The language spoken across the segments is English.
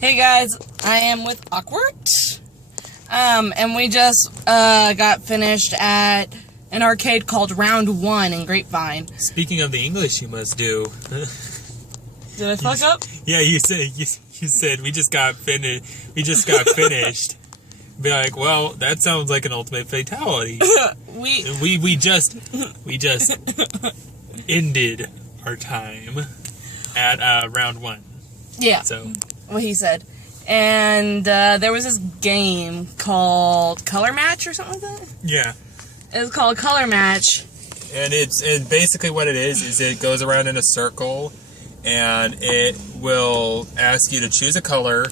Hey guys, I am with AkwarT, and we just got finished at an arcade called Round 1 in Grapevine. Speaking of the English you must do. Did I fuck up? Yeah, you said we just got finished. We just got finished. Be like, well, that sounds like an ultimate fatality. we just ended our time at round 1. Yeah. So what he said. And there was this game called Color Match or something like that? yeah. It was called Color Match. And basically what it is it goes around in a circle, and it will ask you to choose a color,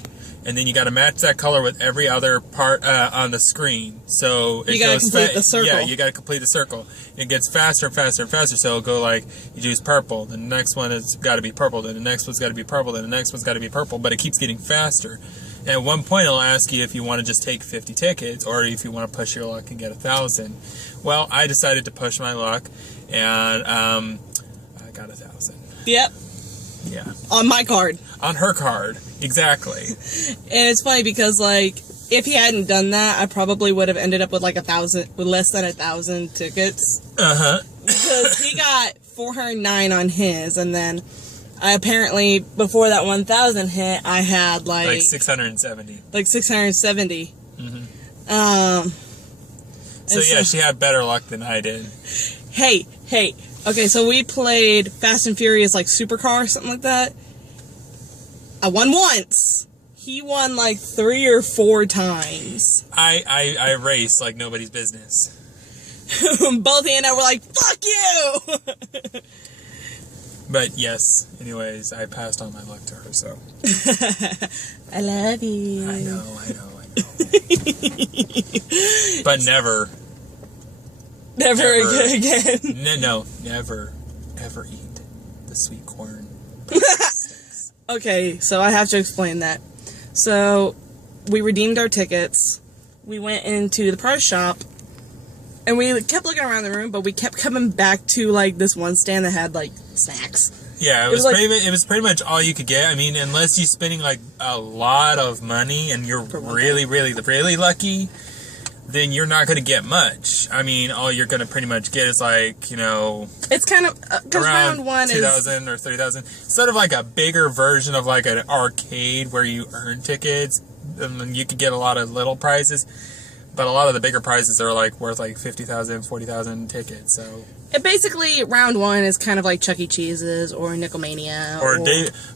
and then you got to match that color with every other part on the screen. So it you got to complete the circle. Yeah, you got to complete the circle. It gets faster and faster and faster. So it'll go like, you choose purple, then the next one has got to be purple, then the next one's got to be purple, then the next one's got to be purple. But it keeps getting faster. And at one point, it'll ask you if you want to just take 50 tickets or if you want to push your luck and get 1,000. Well, I decided to push my luck, and I got 1,000. Yep. Yeah. On my card. On her card. Exactly. And it's funny because, like, if he hadn't done that, I probably would have ended up with, like, 1,000, with less than 1,000 tickets. Uh-huh. Because he got 409 on his, and then apparently, before that 1,000 hit, I had, like 670. Like 670. Mm-hmm. So, yeah, she had better luck than I did. Hey. Okay, so we played Fast and Furious, like, Supercar or something like that. I won once. He won, like, 3 or 4 times. I raced like nobody's business. Both he and I were like, fuck you! But, yes, anyways, I passed on my luck to her, so. I love you. I know. But never. Never again. No, never, ever eat the sweet corn. Okay, so I have to explain that. So, we redeemed our tickets. We went into the prize shop. And we kept looking around the room, but we kept coming back to, like, this one stand that had, like, snacks. Yeah, it was pretty much all you could get. I mean, unless you're spending, like, a lot of money and you're really, really, really lucky, then you're not going to get much. I mean, all you're going to pretty much get is, like, you know, it's kind of, because round 1 is 2,000 or 3,000. Sort of like a bigger version of, like, an arcade where you earn tickets, and then you could get a lot of little prizes. But a lot of the bigger prizes are, like, worth, like, 50,000, 40,000 tickets, so. It basically, round 1 is kind of like Chuck E. Cheese's or Nickelmania. Or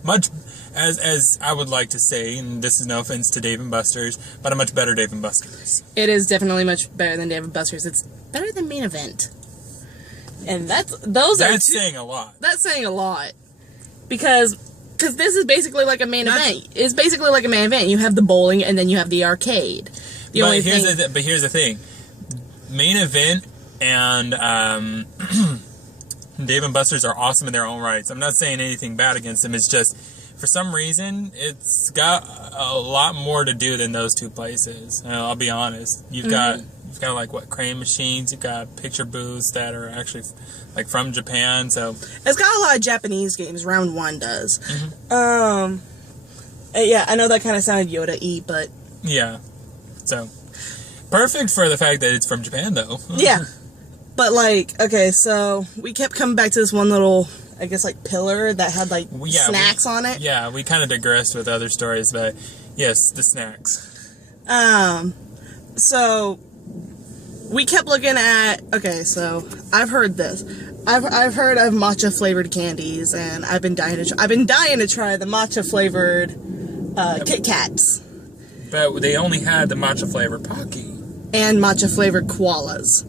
much, as I would like to say, and this is no offense to Dave & Buster's, but a much better Dave & Buster's. It is definitely much better than Dave & Buster's. It's better than Main Event. And that's saying a lot. That's saying a lot. Because this is basically like a main event. It's basically like a main event. You have the bowling and then you have the arcade. But here's the thing. Main Event and Dave & Buster's are awesome in their own rights. I'm not saying anything bad against them. It's just, for some reason, it's got a lot more to do than those two places. I'll be honest. You've got like, what, crane machines. You've got picture booths that are actually, like, from Japan. So it's got a lot of Japanese games. Round 1 does. Yeah, I know that kind of sounded Yoda-y, but yeah. So, perfect for the fact that it's from Japan, though. Yeah. But, like, okay, so we kept coming back to this one little, I guess, like, pillar that had, like, snacks on it. Yeah, we kind of digressed with other stories, but, yes, the snacks. So, we kept looking at, okay, so, I've heard this. I've heard of matcha-flavored candies, and I've been dying to try the matcha-flavored Kit Kats. But they only had the matcha-flavored Pocky. And matcha-flavored koalas.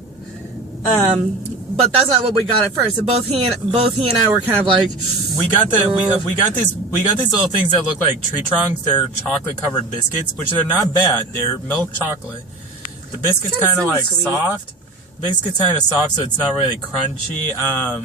But that's not what we got at first. So both he and I were kind of like, we got these little things that look like tree trunks. They're chocolate-covered biscuits, which they're not bad. They're milk chocolate. The biscuit's kind of like sweet. Soft. The biscuit's kind of soft, so it's not really crunchy.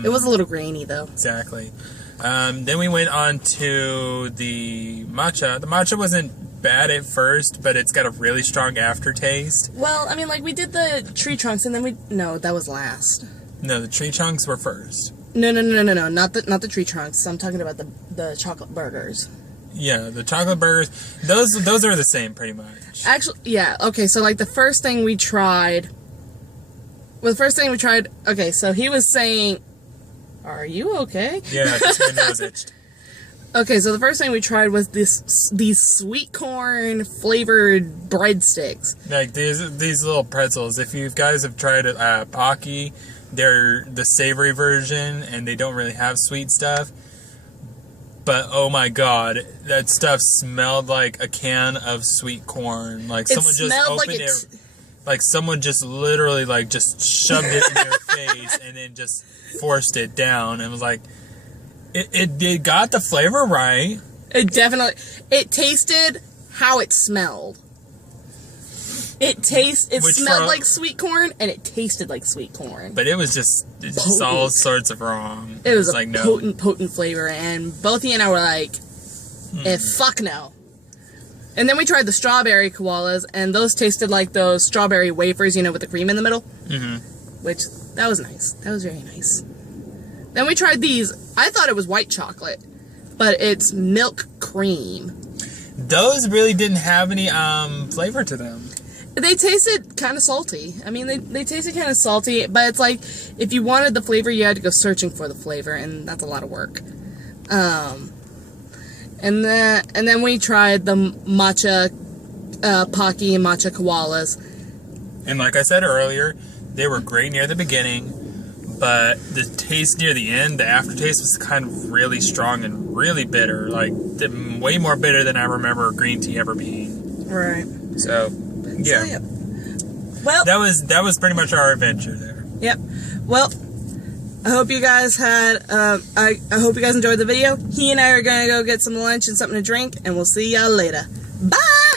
It was a little grainy, though. Exactly. Then we went on to the matcha. The matcha wasn't bad at first, but it's got a really strong aftertaste. Well, I mean, like, we did the tree trunks, and then no, that was last. No, the tree trunks were first. No, not the tree trunks. I'm talking about the chocolate burgers. Yeah, the chocolate burgers. Those are the same pretty much. Actually, yeah. Okay, so like the first thing we tried. Well, the first thing we tried. Okay, so he was saying, "Are you okay?" Yeah, because my nose itched. Okay, so the first thing we tried was these sweet corn flavored breadsticks. Like these little pretzels. If you guys have tried Pocky, they're the savory version, and they don't really have sweet stuff. But oh my god, that stuff smelled like a can of sweet corn. Like someone just opened it. Like someone just literally like just shoved it in your face and then just forced it down and was like. It got the flavor right. It tasted how it smelled. It smelled like sweet corn, and it tasted like sweet corn. But it's just all sorts of wrong. It was like potent flavor, and both he and I were like, fuck no. And then we tried the strawberry koalas, and those tasted like those strawberry wafers, with the cream in the middle. Mm-hmm. Which, that was nice. That was very nice. Then we tried these. I thought it was white chocolate, but it's milk cream. Those really didn't have any flavor to them. They tasted kind of salty. I mean, they tasted kind of salty, but it's like if you wanted the flavor, you had to go searching for the flavor, and that's a lot of work. And then we tried the matcha Pocky and matcha koalas. And like I said earlier, they were great near the beginning. But the taste near the end, the aftertaste was kind of really strong and really bitter. Like, way more bitter than I remember green tea ever being. Right. So, yeah. Well, that was pretty much our adventure there. Yep. Well, I hope you guys I hope you guys enjoyed the video. He and I are going to go get some lunch and something to drink, and we'll see y'all later. Bye!